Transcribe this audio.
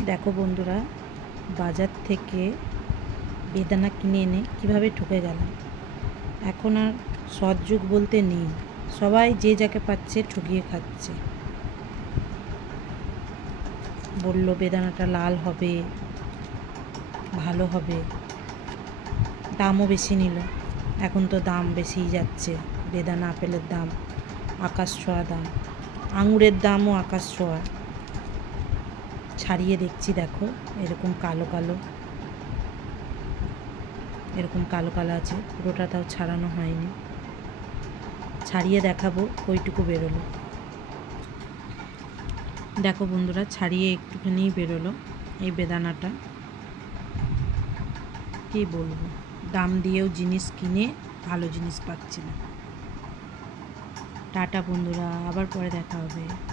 দেখো বন্ধুরা, বাজার থেকে বেদানা কিনে এনে কীভাবে ঠকে গেলাম। এখন আর সৎ যুগ বলতে নেই, সবাই যে যাকে পাচ্ছে ঠকিয়ে খাচ্ছে। বলল বেদানাটা লাল হবে, ভালো হবে, দামও বেশি নিল। এখন তো দাম বেশিই যাচ্ছে, বেদানা আপেলের দাম আকাশ ছোঁয়া দাম, আঙুরের দামও আকাশ ছোঁয়া। ছাড়িয়ে দেখছি, দেখো এরকম কালো কালো, এরকম কালো কালো আছে, পুরোটা তাও ছাড়ানো হয়নি। ছাড়িয়ে দেখাবো কইটুকু বেরোলো। দেখো বন্ধুরা, ছাড়িয়ে একটুখানি বেরোলো এই বেদানাটা। কী বলবো, দাম দিয়েও জিনিস কিনে ভালো জিনিস পাচ্ছি না। টাটা বন্ধুরা, আবার পরে দেখা হবে।